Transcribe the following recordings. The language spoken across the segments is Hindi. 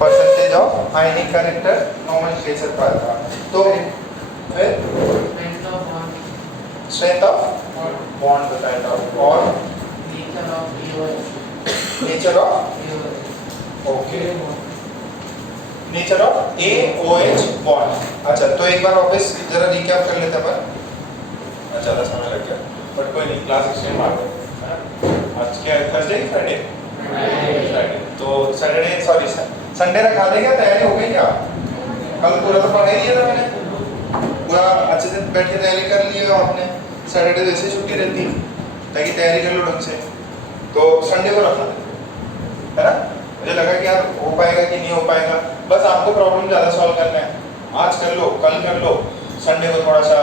Percentage of ionic character nomenclature का था। तो फिर स्ट्रेंथ ऑफ बॉन्ड बताया था और nature of okay nature of AOH bond. अच्छा तो एक बार वापस जरा रिकैप कर लेते हैं अपन। ज़्यादा समय लग गया बट कोई नहीं, क्लास एक्सटेंड मार दो। आज क्या है, थर्सडे फ्राइडे फ्राइडे, तो सैटरडे सॉरी संडे रखा दे। क्या तैयारी हो गई क्या? कल पूरा तो पढ़ा ही दिया था मैंने, पूरा अच्छे से बैठ के तैयारी कर ली हो आपने। सैटरडे वैसे छुट्टी रहती ताकि तैयारी कर लो ढंग से, तो संडे को रखा है ना। मुझे लगा कि यार हो पाएगा कि नहीं हो पाएगा, बस आपको प्रॉब्लम ज़्यादा सॉल्व करना है। आज कर लो, कल कर लो, संडे को थोड़ा सा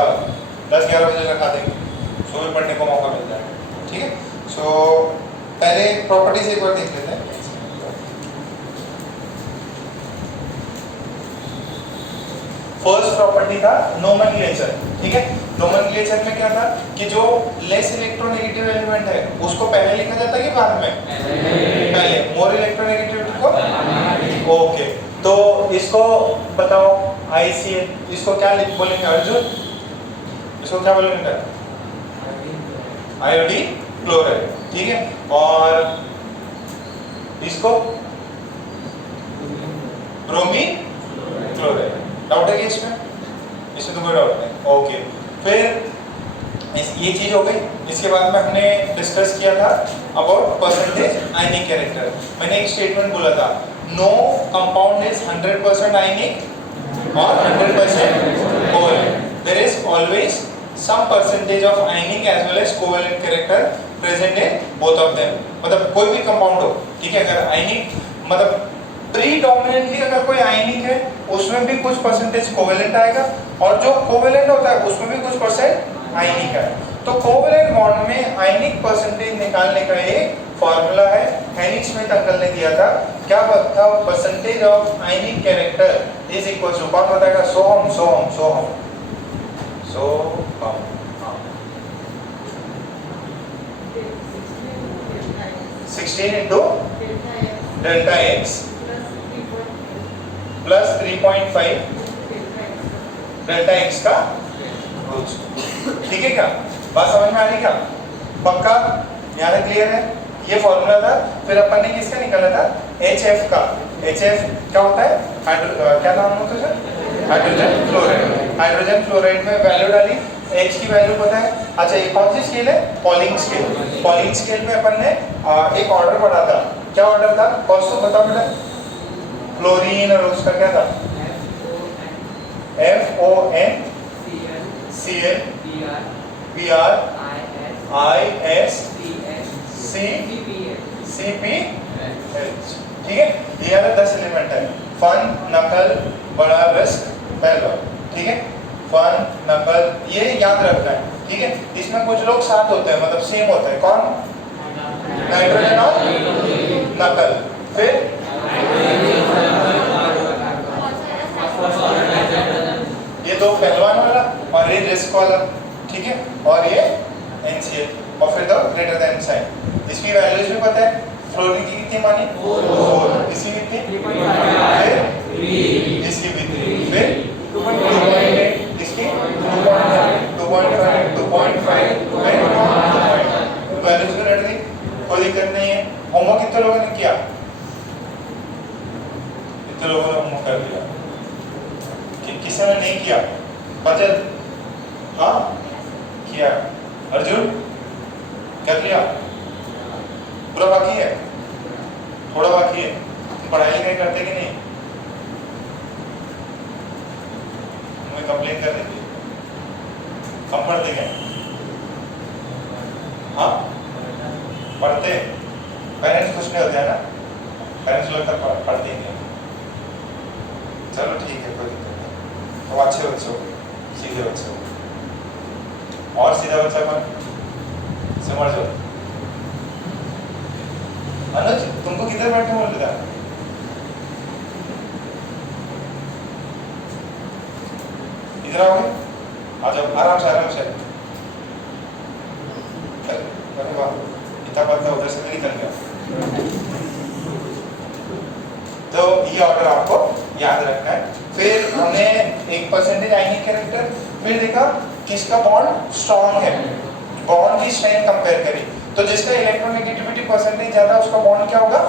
10-11 बजे रखा देंगे, सुबह पढ़ने को मौका मिल जाएगा। ठीक है, सो पहले प्रॉपर्टीज एक बार देख लेते हैं। फर्स्ट प्रॉपर्टी था नोमेनक्लेचर। ठीक है, नोमेनक्लेचर में क्या था कि जो लेस इलेक्ट्रोनेगेटिव एलिमेंट है उसको पहले लिखा जाता है कि बाद में? पहले। मोर इलेक्ट्रोनेगेटिविटी को ओके, तो इसको बताओ ICL, इसको क्या बोलेंगे अर्जुन? इसको क्या बोलेंगे? Iodine chloride. ठीक है, और इसको ब्रोमीन क्लोराइड। डाउट है कि इसमें? इसमें तो कोई डाउट नहीं। ओके, फिर ये चीज हो गई। इसके बाद में हमने डिस्कस किया था अबाउट परसेंटेज आयनिक कैरेक्टर। मैंने एक स्टेटमेंट बोला था, नो कंपाउंड इज 100% आयनिक और 100% covalent, there is always some percentage of ionic as well as covalent character present in both of them। मतलब कोई भी कंपाउंड हो, ठीक है, अगर आयनिक मतलब प्रीडोमिनेंटली अगर कोई आयनिक है उसमें भी कुछ परसेंटेज कोवेलेंट आएगा, और जो कोवेलेंट होता है उसमें भी कुछ परसेंट आयनिक है। तो कोवेलेंट बॉन्ड में आयनिक परसेंटेज निकालने का एक फॉर्मूला है, हेनी स्मिथ अंकल ने दिया था। क्या था? Percentage of ionic character is equal to, कौन बताएगा? Soham Soham Soham Soham 16 into delta x plus 3.5 delta x का रूट। ठीक है, क्या बात समझ में आ रही? क्या पक्का यहाँ क्लियर है? ये फॉर्मूला था। फिर अपन ने किसका निकाला था? HF का। HF क्या होता है? क्या नाम होता है sir? Hydrogen fluoride. Hydrogen fluoride में वैल्यू डाली, H की वैल्यू पता है। अच्छा, ये कौन सी स्केल है? Polling scale. पॉलिंग स्केल में अपन ने एक ऑर्डर पढ़ा था। क्या ऑर्डर था? कौन सा बताओ बेटा? फ्लोरीन, और उसका क्या था? FON CL BR IS CPH। ठीक है, ये 10 एलिमेंट है। फन, नकल, बड़ा, रिस्क, पहला। ठीक है, फन, नकल, ये याद रखना है। ठीक है, इसमें कुछ लोग साथ होते हैं, मतलब सेम होता है। कौन? नाइट्रोजन और नकल। फिर ये दो पहलवान वाला और ये रिस्क वाला। ठीक है, और ये NCL, और फिर द ग्रेटर देन साइन। इसकी वैल्यूज भी पता है। फ्लोरीन की कितनी मानी? 4। इसकी कितनी? 3। इसकी भी 3। फिर 2.8, इसकी 2.5, 2.5 वैल्यूज भी रट गई, कोई दिक्कत नहीं है। होमवर्क कितने लोगों ने किया? कितने लोगों ने होमवर्क कर दिया? किसी ने नहीं किया? बचत? हाँ किया। अर्जुन क्या किया? पूरा बाकी है? थोड़ा बाकी है? पढ़ाई लिखाई करते कि नहीं? हमें कंप्लेन कर देती, कम पढ़ते क्या? हाँ पढ़ते, पेरेंट्स कुछ नहीं होते हैं ना, पेरेंट्स लोग तक पढ़ते ही नहीं। चलो ठीक है, कोई दिक्कत नहीं, तो अच्छे बच्चे हो, सीधे बच्चे हो, और सीधा बच्चा कौन? समझ लो। अनुज तुमको किधर बैठे बोल रहा? इधर आओगे, आ जाओ, आराम से आराम से। अरे वाह, इतना पता उधर से निकल गया। तो ये ऑर्डर आपको याद रखना है। फिर हमने एक परसेंटेज आयनिक कैरेक्टर, फिर देखा किसका बॉन्ड स्ट्रॉन्ग है, बॉन्ड की स्ट्रेंथ कंपेयर करी, तो जिसका इलेक्ट्रोनेगेटिविटी परसेंटेज ज्यादा उसका बॉन्ड क्या होगा,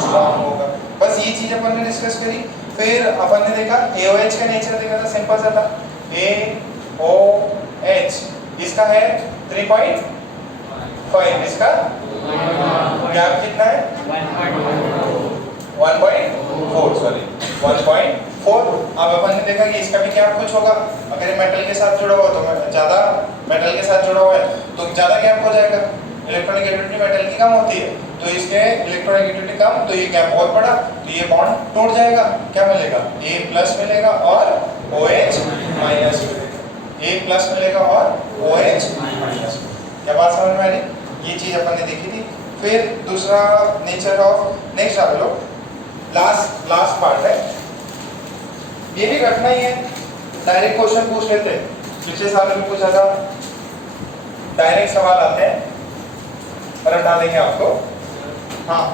स्ट्रॉन्ग होगा। बस ये चीज अपन ने डिस्कस करी। फिर अपन ने देखा AOH का नेचर देखा था, सिंपल सा था, AOH इसका है 3.5, इसका गैप कितना है 1.4, सॉरी 1.4। अब अपन ने देखा कि इसका भी गैप कुछ होगा, अगर ये मेटल के साथ जुड़ा हुआ तो ज्यादा, मेटल के साथ जुड़ा हुआ है तो ज्यादा गैप हो जाएगा, इलेक्ट्रोनेगेटिविटी मेटल की कम होती है तो इसके इलेक्ट्रोनेगेटिविटी कम, तो ये गैप बहुत बड़ा, तो ये बॉन्ड टूट जाएगा, क्या मिलेगा A+ मिलेगा और OH- मिलेगा, A+ मिलेगा और OH-। क्या बात समझ में आ रही? ये चीज अपन ने देखी थी। फिर दूसरा नेचर ऑफ, नेक्स्ट आ लो, लास्ट पार्ट है, ये भी रखना ही है, डायरेक्ट क्वेश्चन पूछ लेते हैं, पिछले साल में पूछा था, डायरेक्ट सवाल आते हैं और हटा देंगे आपको। हाँ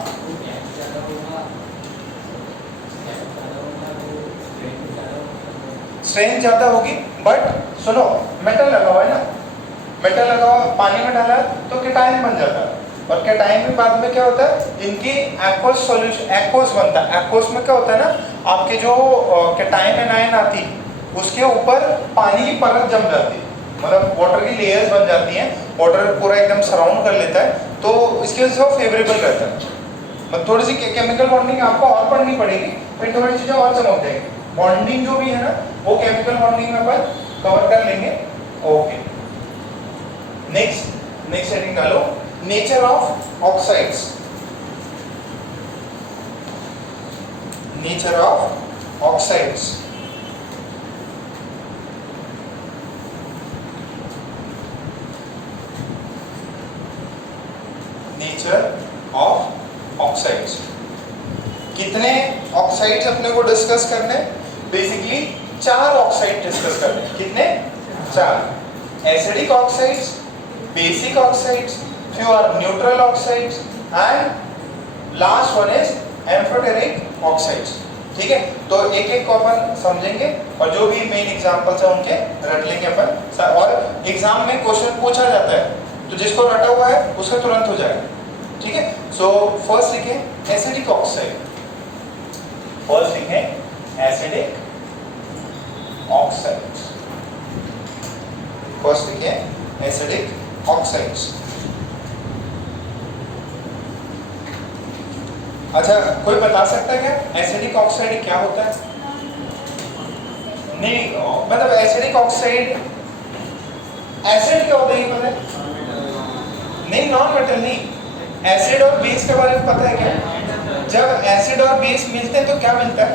स्ट्रेंथ ज्यादा होगी, बट सुनो मेटल लगा हुआ है ना, मेटल लगा हुआ पानी में डाला तो केटायन बन जाता है, और केटायन में बाद में क्या होता है, इनकी एक्वस सॉल्यूशन, एक्वस बनता है। एक्वस में क्या होता है ना, आपके जो केटायन एनायन आती उसके ऊपर पानी की परत जम जाती है, मतलब वाटर की लेयर्स बन जाती हैं, वाटर पूरा एकदम सराउंड कर लेता है, तो इसकी वजह से वो फेवरेबल करता है। मतलब थोड़ी सी केमिकल बॉन्डिंग आपको और पढ़नी पड़ेगी, फिर थोड़ी चीजें और समझ जाएंगी। बॉन्डिंग जो भी है ना वो केमिकल बॉन्डिंग में अपन कवर कर लेंगे। ओके, नेक्स्ट हेडिंग डालो, nature of oxides. Nature of oxides, nature of oxides. कितने ऑक्साइड्स अपने को डिस्कस करने, बेसिकली 4 ऑक्साइड डिस्कस करने। कितने? 4। Acidic oxides, basic oxides, few are neutral oxides and last one is amphoteric oxides। ठीक है, तो एक एक को अपन समझेंगे और जो भी मेन एग्जांपल्स है उनके रट लेंगे अपन। और एग्जाम में क्वेश्चन पूछा जाता है तो जिसको रटा हुआ है उसका तुरंत हो जाएगा। ठीक है, सो फर्स्ट लिखें एसिडिक ऑक्साइड, फर्स्ट लिखें एसिडिक ऑक्साइड्स, फर्स्ट लिखें एसिडिक ऑक्साइड्स। अच्छा, कोई बता सकता है क्या एसिडिक ऑक्साइड क्या होता है? नहीं, मतलब एसिडिक ऑक्साइड, एसिड क्या होता है ये पता है? नहीं, नॉन मेटल नहीं, एसिड और बेस के बारे में पता है क्या? जब एसिड और बेस मिलते हैं तो क्या मिलता है?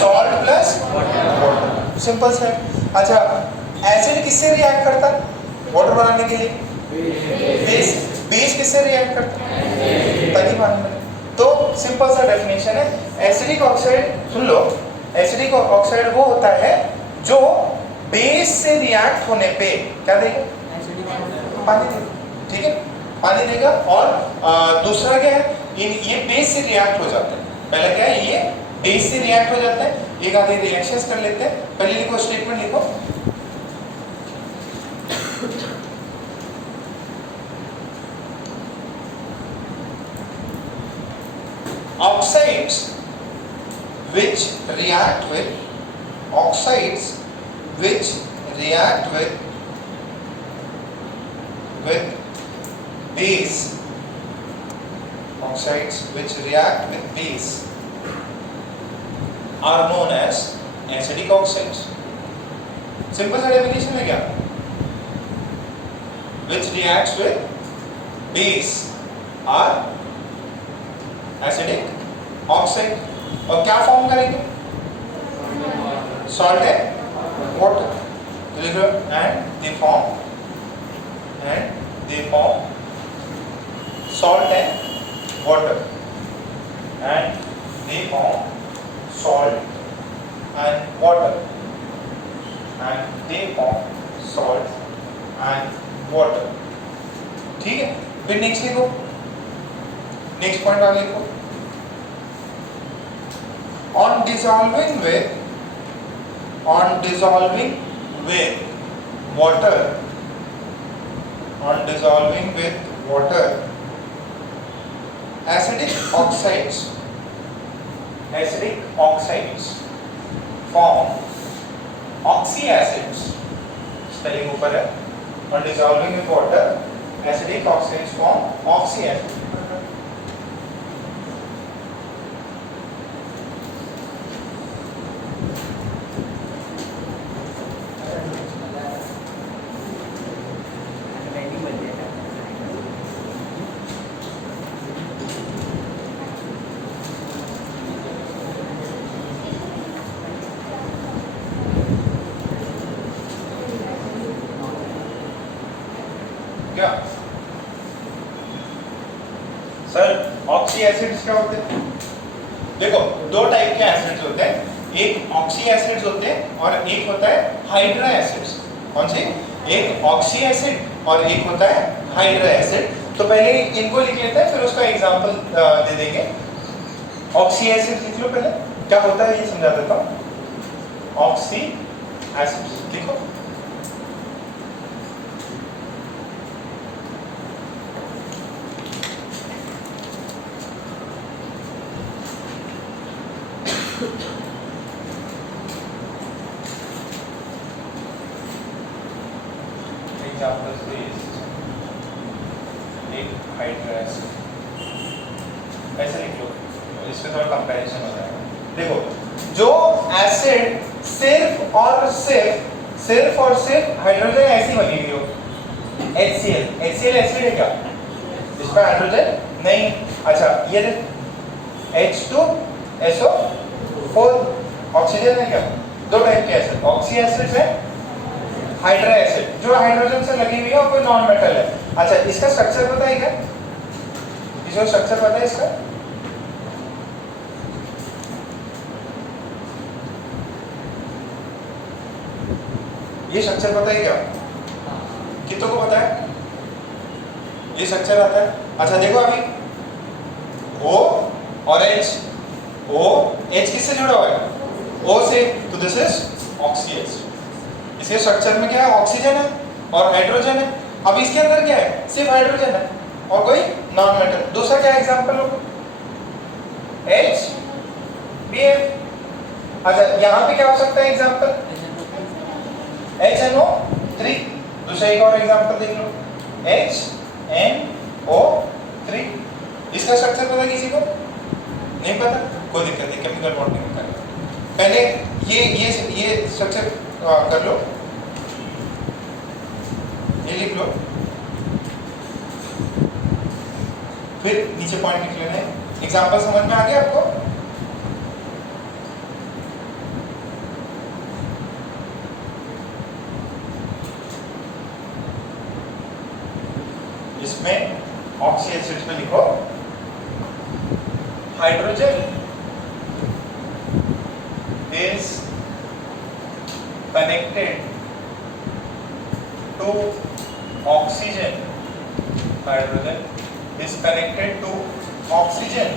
सॉल्ट प्लस वाटर, सिंपल सा। अच्छा, एसिड किससे रिएक्ट करता है वाटर बनाने के लिए? बेस। बेस किससे रिएक्ट करता है? तभी पानी बने। तो सिंपल सा डेफिनेशन है एसिडिक ऑक्साइड। सुन लो, एसिडिक ऑक्साइड वो होता है जो बेस से रिएक्ट होने पे क्या देगा? पानी देगा। ठीक है, पानी देगा। और दूसरा क्या है, ये बेस से रिएक्ट हो जाता है। पहला क्या है, ये बेस से रिएक्ट हो जाता है। एक आधे रिएक्शंस कर लेते हैं। पहले लिखो, स्टेटमेंट लिखो, oxides which react with base, oxides which react with base are known as acidic oxides। Simple सा डेफिनेशन है क्या? which reacts with base are acidic oxide. और क्या फॉर्म करेंगे? Salt and water. तो लिख लो, and they form salt and water, and they form salt and water, and they form salt and water. ठीक है, फिर नेक्स्ट लिखो, नेक्स्ट पॉइंट आगे लिखो, on dissolving with water, acidic oxides form oxy acids, spelling ऊपर है, on dissolving with water acidic oxides form oxy acids. क्या सर ऑक्सी एसिड्स क्या होते हैं? देखो दो टाइप के एसिड्स होते हैं, एक ऑक्सी एसिड्स होते हैं और एक होता है हाइड्रा एसिड्स. कौन सी? एक ऑक्सी एसिड और एक होता है हाइड्रा एसिड. तो पहले इनको लिख लेते हैं, फिर उसका एग्जांपल दे देंगे. ऑक्सी एसिड लिख लो पहले, क्या होता है ये समझा देता हूँ. ऑक्सी एसिड्स लिखो. Examples is एक हाइड्रा एसिड, ऐसे लिख लो, इसमें थोड़ा कंपैरिजन हो जाएगा. देखो जो एसिड सिर्फ और सिर्फ हाइड्रोजन ऐसी बनी हुई हो, HCl एसिड है क्या? इसमें हाइड्रोजन नहीं. अच्छा ये H2SO4 ऑक्सीजन है क्या? दो टाइप के एसिड, ऑक्सी एसिड है, हाइड्रा एसिड जो हाइड्रोजन से लगी हुई है और कोई नॉन मेटल है. अच्छा इसका स्ट्रक्चर पता है क्या? इसका स्ट्रक्चर पता है इसका? ये स्ट्रक्चर पता है क्या? कितनों को पता है ये स्ट्रक्चर आता है? अच्छा देखो अभी O और H, OH किससे जुड़ा हुआ है? O से. तो दिस इज ऑक्सी एसिड. इसके स्ट्रक्चर में क्या है? ऑक्सीजन है और हाइड्रोजन है. अब इसके अंदर क्या है? सिर्फ हाइड्रोजन है और कोई नॉन मेटल. दूसरा क्या एग्जांपल हो? HBF. अच्छा यहाँ पे क्या हो सकता है एग्जांपल? HNO3. दूसरा एक और एग्जांपल देख लो, HNO3. इसका स्ट्रक्चर पता किसी को? नहीं पता? कोई दिक्कत नहीं, केमिकल बॉन्डिंग में करेंगे. पहले ये स्ट्रक्चर कर लो, ये लिख लो, फिर नीचे पॉइंट लिख लेना है. एग्जांपल समझ में आ गया आपको? इसमें ऑक्सी एसिड में लिखो hydrogen is connected to oxygen. Hydrogen is connected to oxygen.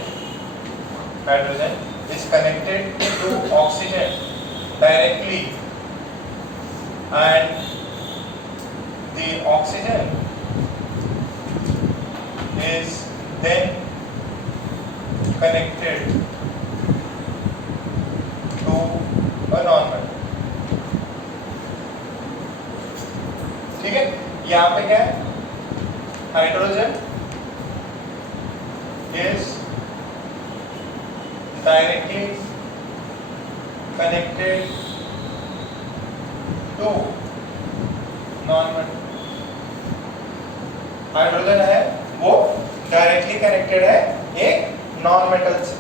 Hydrogen is connected to oxygen directly, and the oxygen is then connected to a non-metal. ठीक है, यहाँ पे क्या है? Hydrogen is directly connected to non-metal. Hydrogen है वो डायरेक्टली कनेक्टेड है एक नॉन मेटल से.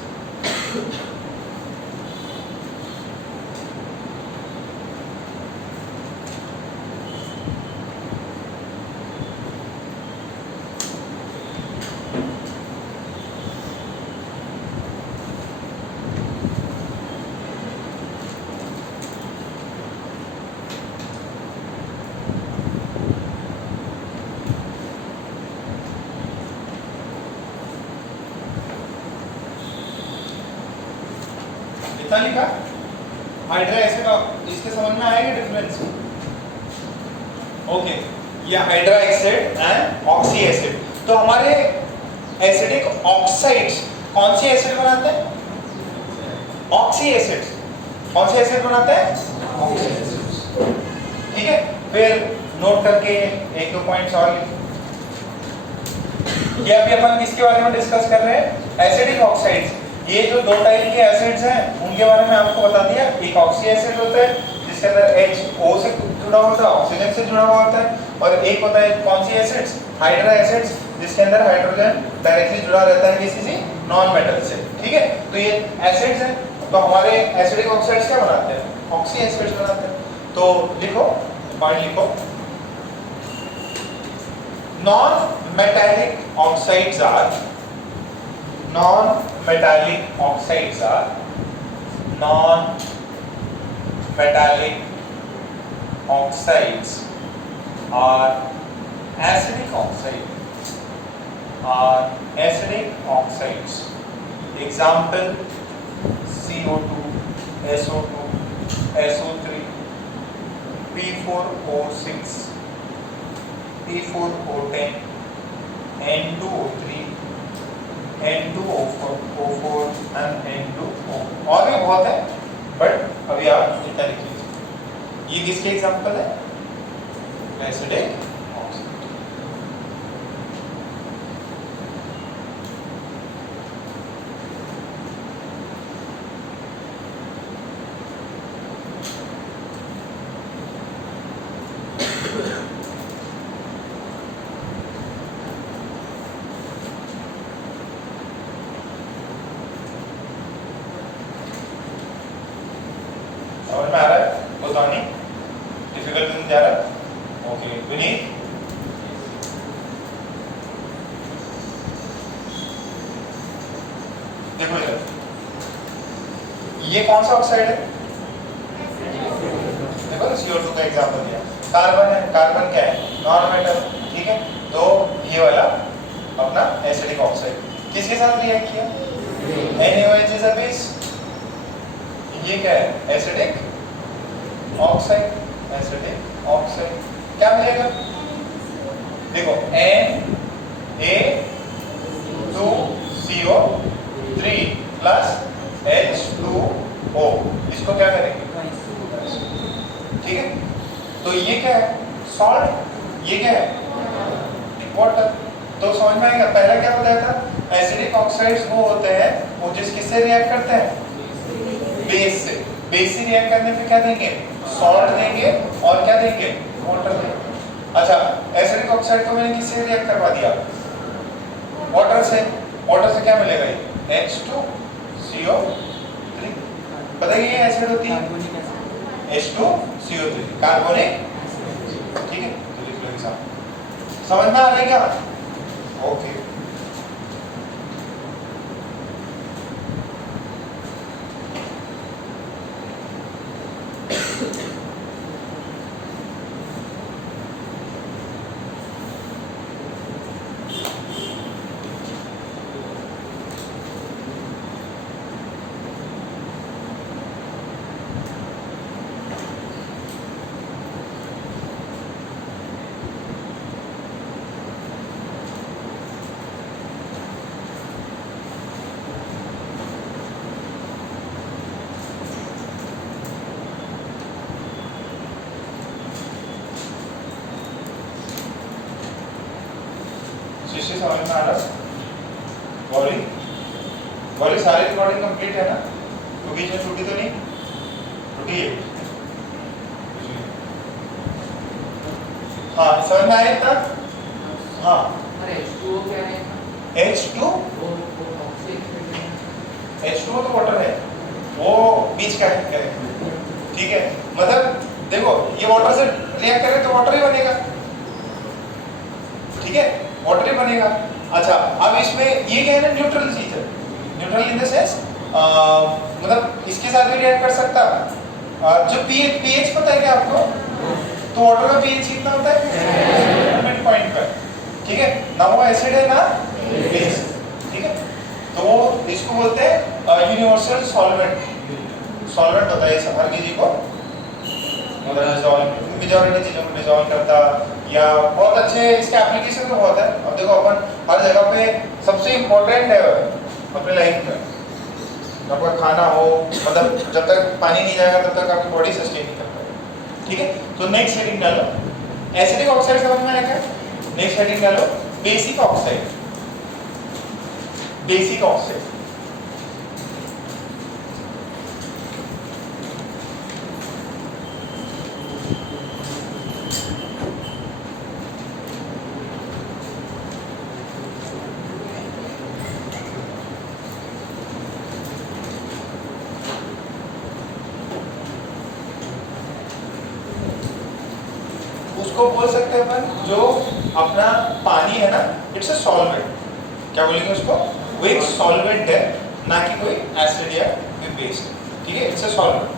कितना लिखा, हाइड्रा एसिड, इसके समझ में आएगा डिफरेंस? ओके, ये hydra acid and oxy acid. तो हमारे एसिडिक ऑक्साइड्स कौन सी एसिड बनाते हैं? Oxy acid. कौन सी एसिड बनाते हैं? Oxy acid. ठीक है, फिर नोट करके एक दो पॉइंट्स और लिखो। ये अभी अपन किसके बारे में डिस्कस कर रहे हैं? Acidic oxides. ये जो दो टाइप के एसिड्स हैं उनके बारे में आपको बता दिया। एक ऑक्सी एसिड होता है जिसके अंदर HO से जुड़ा होता है, ऑक्सीजन से जुड़ा हुआ होता है, और एक होता है कौन सी एसिड्स? हाइड्रा एसिड्स, जिसके अंदर हाइड्रोजन डायरेक्टली जुड़ा रहता है किसी नॉन मेटल से। ठीक है, तो ये एसिड्स हैं। तो हमारे एसिडिक ऑक्साइड्स क्या बनाते हैं? ऑक्सी एसिड्स बनाते हैं। तो लिखो, पॉइंट लिखो, non-metallic oxides are non-metallic oxides are non-metallic oxides are acidic oxides, are acidic oxides. Example: CO2, SO2, SO3, P4O6, P4O10, N2O3, N2O4 and N2O। और भी बहुत है, बट अभी आप इतना लिख लीजिए। ये किसके एग्जांपल है? Acidic oxide. समझ में आ रहा है? बताओ, नहीं डिफिकल्ट नहीं जा रहा? ओके, विनीत देखो इधर, ये कौन सा ऑक्साइड है? देखो CO2 का एग्जांपल दिया। कार्बन है, कार्बन क्या है? Non metal. ठीक है, तो ये वाला अपना एसिडिक ऑक्साइड किसके साथ रिएक्ट किया? NaOH is a base. ये क्या है? Acidic oxide. एसिडिक ऑक्साइड क्या मिलेगा? देखो Na2CO3 प्लस H2O, इसको क्या करेंगे? ठीक है, तो ये क्या है? सॉल्ट। ये क्या है? वाटर। तो समझ में आएगा। पहला क्या बताया था? एसिडिक ऑक्साइड्स वो होते हैं वो जिस किससे रिएक्ट करते हैं? बेस से। बेस से रिएक्ट करने पे क्या देंगे? सॉल्ट देंगे, और क्या देंगे? वाटर देंगे। अच्छा, एसिडिक ऑक्साइड को मैंने किससे रिएक्ट करवा दिया? वाटर से। वाटर से क्या मिलेगा? ये H2CO3। बताइए ये एसिड होती है H2CO3, कार्बोनिक। ठीक है, तो लिख लो एग्जाम। समझ में आ रहा है क्या? ओके, शिष्य समझ में आ रहा? गौरी, गौरी सारी रिकॉर्डिंग कंप्लीट है ना? तो बीच में छुट्टी तो नहीं? छुट्टी है? हाँ, समझ में आया था? हाँ, H2O क्या है? H2 H2O तो वाटर है, वो बीच का है। ठीक है, मतलब देखो ये वाटर से रिएक्ट करे तो वाटर ही बनेगा। ठीक है, वाटर ही बनेगा। अच्छा, अब इसमें ये क्या है ना, न्यूट्रल चीज है। न्यूट्रल इन द सेंस मतलब इसके साथ भी रिएक्ट कर सकता। जो पीएच पता है क्या आपको? तो वाटर का पीएच कितना होता है? मिड पॉइंट पर। ठीक है, ना वो एसिड है ना बेस। ठीक है, तो इसको बोलते हैं यूनिवर्सल सॉल्वेंट। सॉल्वेंट होता है, ये हर किसी को मतलब मेजॉरिटी चीज़ों को डिजॉल्व करता, या बहुत अच्छे इसके एप्लीकेशन तो बहुत है। अब देखो अपन हर जगह पे सबसे इम्पोर्टेंट है अपने लाइफ में, आपका खाना हो, मतलब जब तक पानी नहीं जाएगा तब तक आपकी बॉडी सस्टेन नहीं कर पाएगी। ठीक है, तो नेक्स्ट हेडिंग डालो, एसिडिक ऑक्साइड समझ में आया क्या? नेक्स्ट हेडिंग डालो बेसिक ऑक्साइड। बेसिक ऑक्साइड उसको बोल सकते हैं अपन जो अपना पानी है ना, इट्स अ सॉल्वेंट। क्या बोलेंगे उसको? वो एक सॉल्वेंट है, ना कि कोई एसिड या कोई बेस। ठीक है, इट्स अ सॉल्वेंट।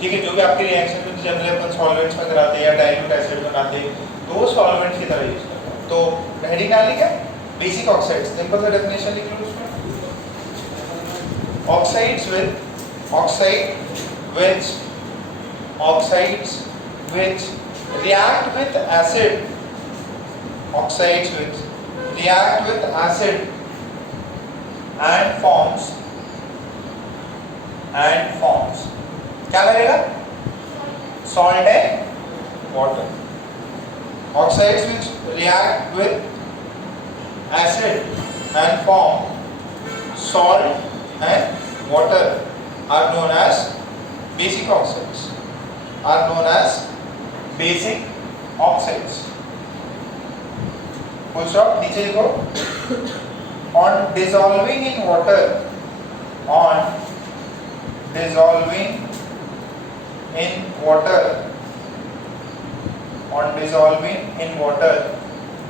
ठीक है, जो भी आपके रिएक्शन में जनरली अपन सॉल्वेंट्स में कराते हैं या डाइल्यूट एसिड बनाते हैं, तो वो सॉल्वेंट की तरह यूज करते हैं। तो हेडिंग डाली क्या? Basic oxides. सिंपल सा डेफिनेशन लिख लो उसमें, oxides which react with acid, oxides which react with acid and forms क्या करेगा? Salt and water. Oxides which react with acid and form salt and water are known as basic oxides. Full stop. नीचे लिखो, on dissolving in water,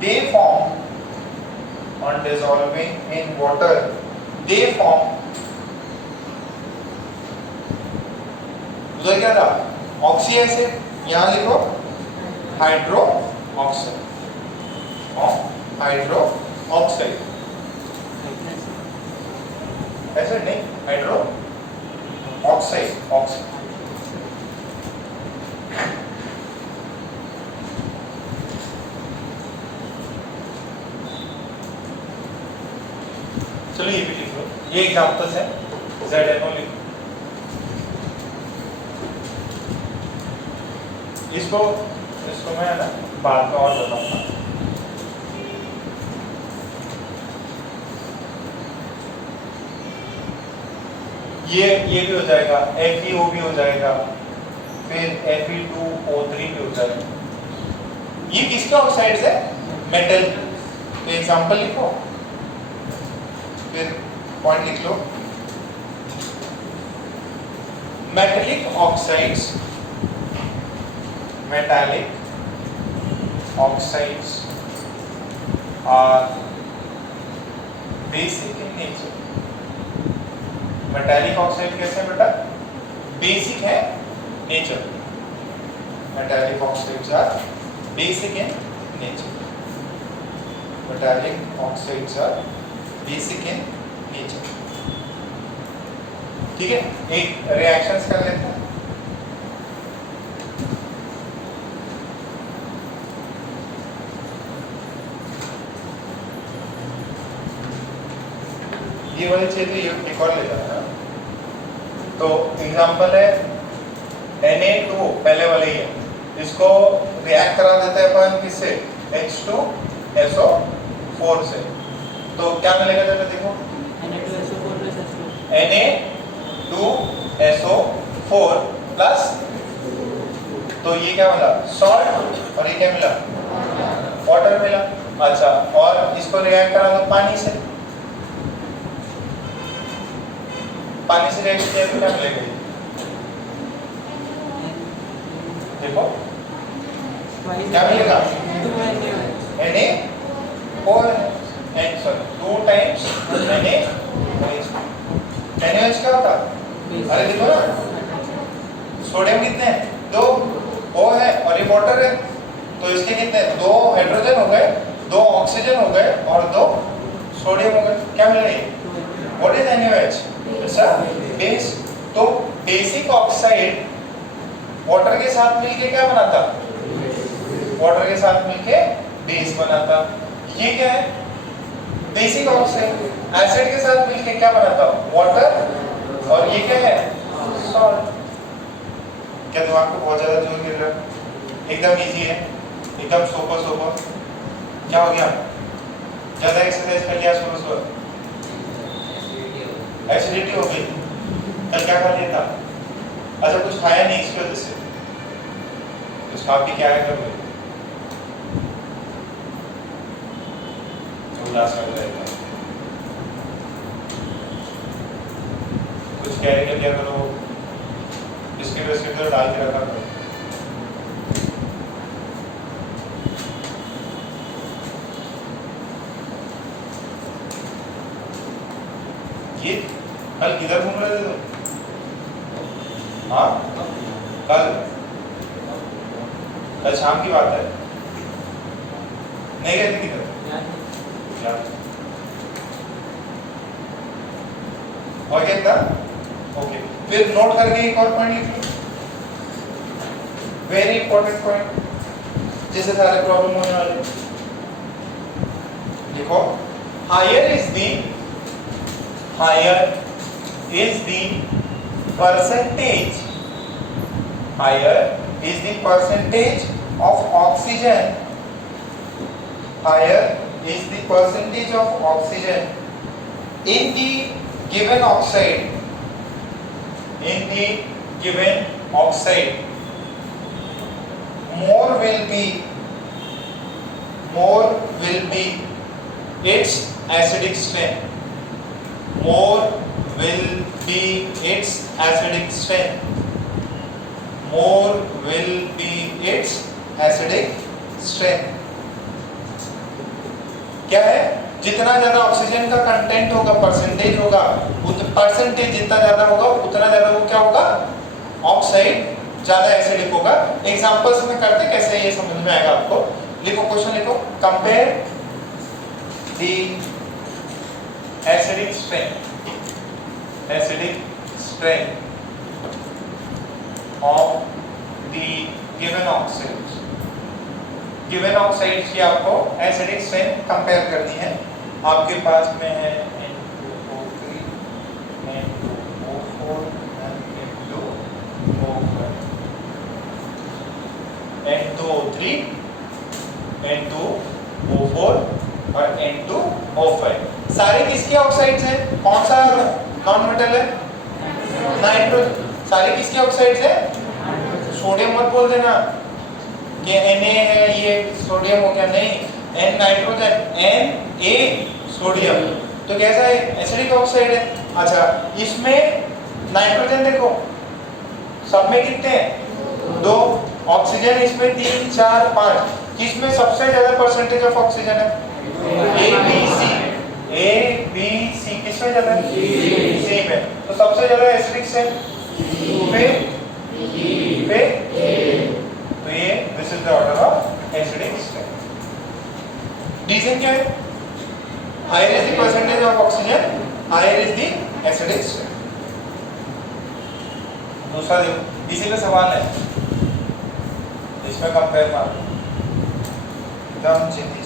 they form उधर क्या था? ऑक्सी एसिड, यहाँ लिखो हाइड्रो ऑक्साइड। एसिड नहीं, हाइड्रो ऑक्साइड। चलो ये भी लिख लो, ये एग्जांपल्स है। ZNO लिखो, इसको मैं ना बाद में और बताऊंगा। ये भी हो जाएगा, FeO भी हो जाएगा, फिर Fe2O3 भी हो जाएगा। ये किसके ऑक्साइड्स है? मेटल। तो एग्जांपल लिखो, फिर पॉइंट लिख लो। Metallic oxides are basic in nature. Metallic oxide कैसे है बेटा? बेसिक है nature. Metallic oxides are basic in nature. ठीक है, एक रिएक्शंस कर लेते हैं। ये वाली चीज ये एक और ले जाना है। तो एग्जांपल है Na2, पहले वाले ही है, इसको रिएक्ट करा देते हैं अपन किससे? H2SO4 से। तो क्या मिलेगा जरा देखो, Na2SO4 प्लस, तो ये क्या मिला? सॉल्ट, और ये क्या मिला? वाटर मिला। अच्छा, और इसको रिएक्ट करा दो पानी से रिएक्ट किया तो क्या मिलेगा? देखो क्या मिलेगा? टू टाइम्स NaOH क्या होता? अरे देखो ना, सोडियम कितने हैं? 2, O है और ये वाटर है, तो इसके कितने? 2 हाइड्रोजन हो गए, 2 ऑक्सीजन हो गए और 2 सोडियम हो गए। क्या मिला ये? What is NaOH? It's a base। तो बेसिक ऑक्साइड वाटर के साथ मिलके क्या बनाता, वाटर के साथ मिलके बेस बनाता। ये क्या है, बेसिक ऑक्साइड एसिड के साथ मिलके क्या बनाता, वाटर, और ये क्या है, सॉल्ट। क्या दिमाग को बहुत ज्यादा जोर गिर रहा है? एकदम इजी है, एकदम सोपर सोपर। क्या हो गया, ज्यादा एक्सरसाइज कर लिया सुबह सुबह, एसिडिटी हो गई। कल क्या खा लिया था? अच्छा कुछ खाया नहीं इसकी वजह से, कुछ खा पी क्या है कर लो, उदास लग रहा है, कुछ कैरी कर लिया करो, बिस्किट बिस्किट तो डाल के रखा करो। ये कल किधर घूम रहे थे तुम? हाँ कल, कल शाम की बात है, नहीं गए थे किधर? और क्या था? ओके, फिर नोट करके एक और पॉइंट लिख लो, वेरी इंपॉर्टेंट पॉइंट, जिससे सारे प्रॉब्लम होने वाले। देखो, higher is the percentage, higher is the percentage of oxygen, higher is the percentage of oxygen in the given oxide, in the given oxide, more will be its acidic strength, more will be its acidic strength, more will be its acidic strength। क्या है, जितना ज्यादा ऑक्सीजन का कंटेंट होगा, परसेंटेज होगा, परसेंटेज जितना ज्यादा होगा उतना ज्यादा वो क्या होगा, ऑक्साइड ज्यादा एसिडिक होगा। एग्जांपल्स में करते कैसे ये समझ में आएगा आपको। लिखो, क्वेश्चन लिखो, compare the acidic strength of the given oxides, given oxides की आपको acidic strength कंपेयर करनी है। आपके पास में है N2O3, N2O4 N2O3, N2O4 और N2O5 सारे किसके ऑक्साइड्स हैं? कौन सा नॉन मेटल है? नाइट्रोजन। सारे किसके ऑक्साइड्स हैं? सोडियम मत बोल देना कि Na है ये सोडियम हो गया, नहीं, N नाइट्रोजन, Na सोडियम, तो कैसा है, एसिडिक ऑक्साइड है। अच्छा, इसमें नाइट्रोजन देखो सब में कितने हैं, 2, ऑक्सीजन इसमें 3, 4, 5, किसमें सबसे ज्यादा परसेंटेज ऑफ ऑक्सीजन है? A B C किसमें ज्यादा है? C में, तो सबसे ज्यादा एसिडिक है, तो ये this is the order of acidic strength. Reason क्या है? Higher is the percentage of oxygen, higher is the acidic strength. दूसरा देखो, इसी का सवाल है, इसमें कंपेयर मारो, एकदम सीधी चीज।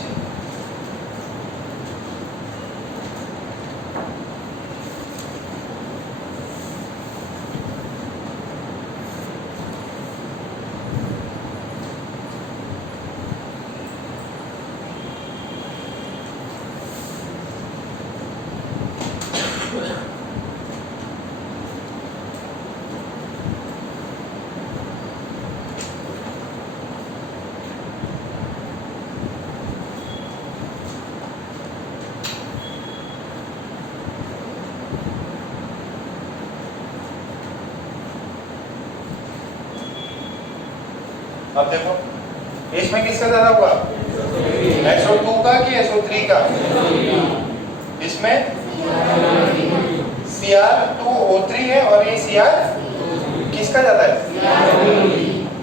अब देखो, इसमें किसका ज्यादा हुआ, SO2 का कि SO3 का? इसमें Cr2O3 है और ये Cr किसका ज्यादा है?